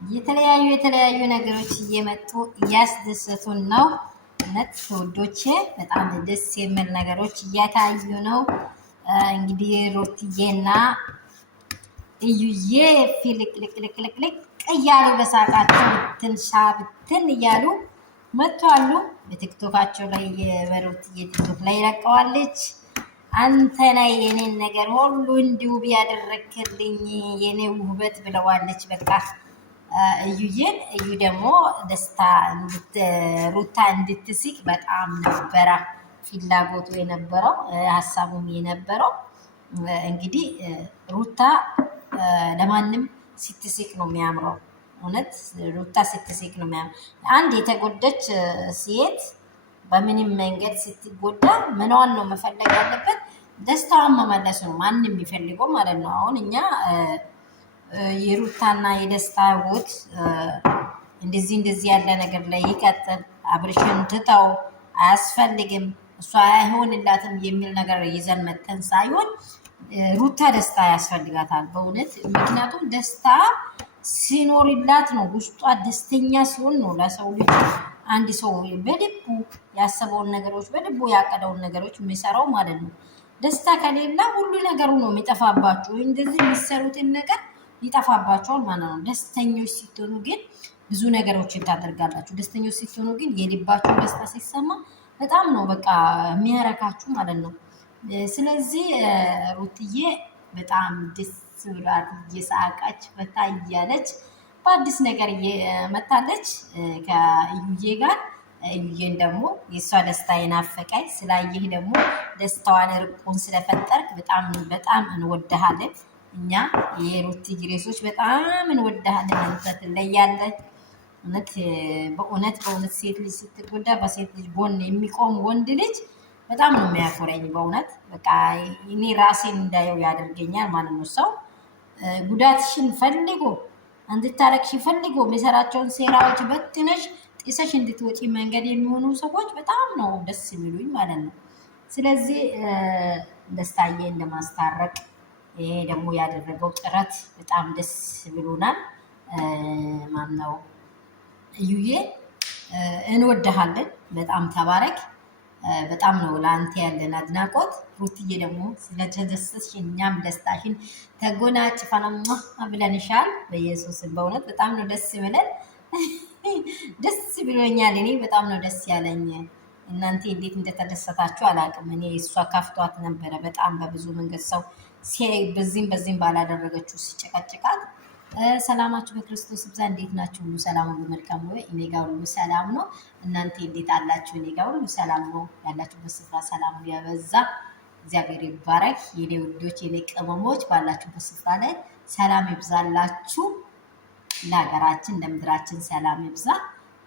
የተለያዩ ነገሮች እየመጡ እያስደሰቱን ነው። እውነት ውዶቼ በጣም ደስ የሚል ነገሮች እያታዩ ነው። እንግዲህ ሩትዬና እዩዬ ፊልቅልቅልቅልቅ እያሉ በሳቃቸው ብትን እያሉ መጥተዋሉ። በቲክቶካቸው ላይ በሩትዬ ቲክቶክ ላይ ይለቀዋለች። አንተ ላይ የኔን ነገር ሁሉ እንዲሁ ቢያደረክልኝ የኔ ውበት ብለዋለች። በቃ እዩዬን እዩ ደግሞ ደስታ ሩታ እንድትስቅ በጣም ነበረ ፍላጎቱ የነበረው ሀሳቡም የነበረው። እንግዲህ ሩታ ለማንም ስትስቅ ነው የሚያምረው። እውነት ሩታ ስትስቅ ነው የሚያምረው። አንድ የተጎደች ሴት በምንም መንገድ ስትጎዳ ምንዋን ነው መፈለግ ያለበት? ደስታዋን መመለስ ነው ማንም የሚፈልገው ማለት ነው። አሁን እኛ የሩታና የደስታ ህይወት እንደዚህ ያለ ነገር ላይ ይቀጥል፣ አብርሽን ትተው አያስፈልግም፣ እሷ አይሆንላትም የሚል ነገር ይዘን መተን ሳይሆን ሩታ ደስታ ያስፈልጋታል በእውነት። ምክንያቱም ደስታ ሲኖርላት ነው፣ ውስጧ ደስተኛ ሲሆን ነው ለሰው ልጅ አንድ ሰው በልቡ ያሰበውን ነገሮች በልቡ ያቀደውን ነገሮች የሚሰራው ማለት ነው። ደስታ ከሌላ ሁሉ ነገሩ ነው የሚጠፋባችሁ። እንደዚህ የሚሰሩትን ነገር ይጠፋባቸዋል ማለት ነው። ደስተኞች ስትሆኑ ግን ብዙ ነገሮችን ታደርጋላችሁ። ደስተኞች ስትሆኑ ግን የልባችሁ ደስታ ሲሰማ በጣም ነው በቃ የሚያረካችሁ ማለት ነው። ስለዚህ ሩትዬ በጣም ደስ ብሏት እየሳቀች ፈታ እያለች በአዲስ ነገር እየመታለች ከእዩዬ ጋር። እዩዬን ደግሞ የእሷ ደስታ የናፈቀኝ ስላየህ ደግሞ ደስታዋን ርቁን ስለፈጠርክ በጣም እንወድሃለን። እኛ የሩቲ ግሬሶች በጣም እንወድሃለን። አንተ ትለያለህ። በእውነት ሴት ልጅ ስትጎዳ በሴት ልጅ ጎን የሚቆም ወንድ ልጅ በጣም ነው የሚያኮረኝ። በእውነት በቃ እኔ ራሴን እንዳየው ያደርገኛል ማለት ነው። ሰው ጉዳትሽን ፈልጎ እንድታረቅሽ ፈልጎ የሚሰራቸውን ሴራዎች በትነሽ ጥሰሽ እንድትወጪ መንገድ የሚሆኑ ሰዎች በጣም ነው ደስ የሚሉኝ ማለት ነው። ስለዚህ ደስታዬን ለማስታረቅ ይሄ ደግሞ ያደረገው ጥረት በጣም ደስ ብሎናል። ማነው እዩዬ እንወድሃለን። በጣም ተባረክ። በጣም ነው ለአንተ ያለን አድናቆት። ሩትዬ ደግሞ ስለተደሰትሽ እኛም ደስታሽን ተጎናጽፈንማ ብለንሻል። በኢየሱስ በእውነት በጣም ነው ደስ ብለን ደስ ብሎኛል። እኔ በጣም ነው ደስ ያለኝ። እናንተ እንዴት እንደተደሰታችሁ አላውቅም። እኔ እሷ ካፍቷት ነበረ በጣም በብዙ መንገድ ሰው ሲያይ በዚህም ባላደረገችው ሲጨቀጭቃት። ሰላማችሁ በክርስቶስ ብዛ። እንዴት ናችሁ? ሁሉ ሰላም፣ ሁሉ መልካም ነው? እኔ ጋር ሁሉ ሰላም ነው። እናንተ እንዴት አላችሁ? እኔ ጋር ሁሉ ሰላም ነው። ያላችሁበት ስፍራ ሰላም ያበዛ እግዚአብሔር ይባረክ። የኔ ውዶች፣ የኔ ቅመሞች ባላችሁበት ስፍራ ላይ ሰላም ይብዛላችሁ። ለሀገራችን ለምድራችን ሰላም ይብዛ።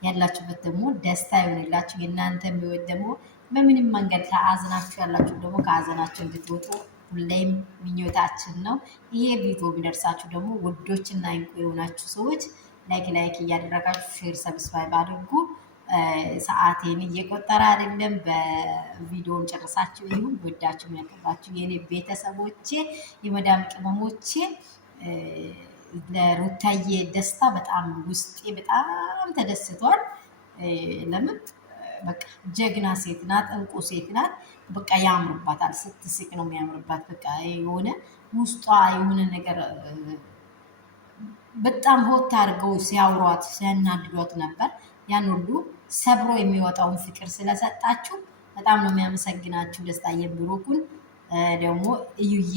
ያላችሁበት ደግሞ ደስታ ይሆንላችሁ። የእናንተ የሚወድ ደግሞ በምንም መንገድ ከአዘናችሁ ያላችሁ ደግሞ ከአዘናችሁ እንድትወጡ ሁሌም ምኞታችን ነው። ይሄ ቪዲዮ ቢደርሳችሁ ደግሞ ውዶችና እንቁ የሆናችሁ ሰዎች ላይክ እያደረጋችሁ ሼር፣ ሰብስክራይብ አድርጉ። ሰዓቴን እየቆጠረ አይደለም። በቪዲዮን ጨርሳችሁ ይሁን። ወዳችሁ የሚያከብራችሁ የኔ ቤተሰቦቼ፣ የመዳም ቅመሞቼ ለሩታዬ ደስታ በጣም ውስጤ በጣም ተደስቷል። ለምን በቃ ጀግና ሴት ናት፣ እንቁ ሴት ናት። በቃ ያምርባታል። ስትስቅ ነው የሚያምርባት። በቃ የሆነ ውስጧ የሆነ ነገር በጣም ሆት አድርገው ሲያውሯት ሲያናድዷት ነበር። ያን ሁሉ ሰብሮ የሚወጣውን ፍቅር ስለሰጣችሁ በጣም ነው የሚያመሰግናችሁ። ደስታዬ ብሩኩን ደግሞ እዩዬ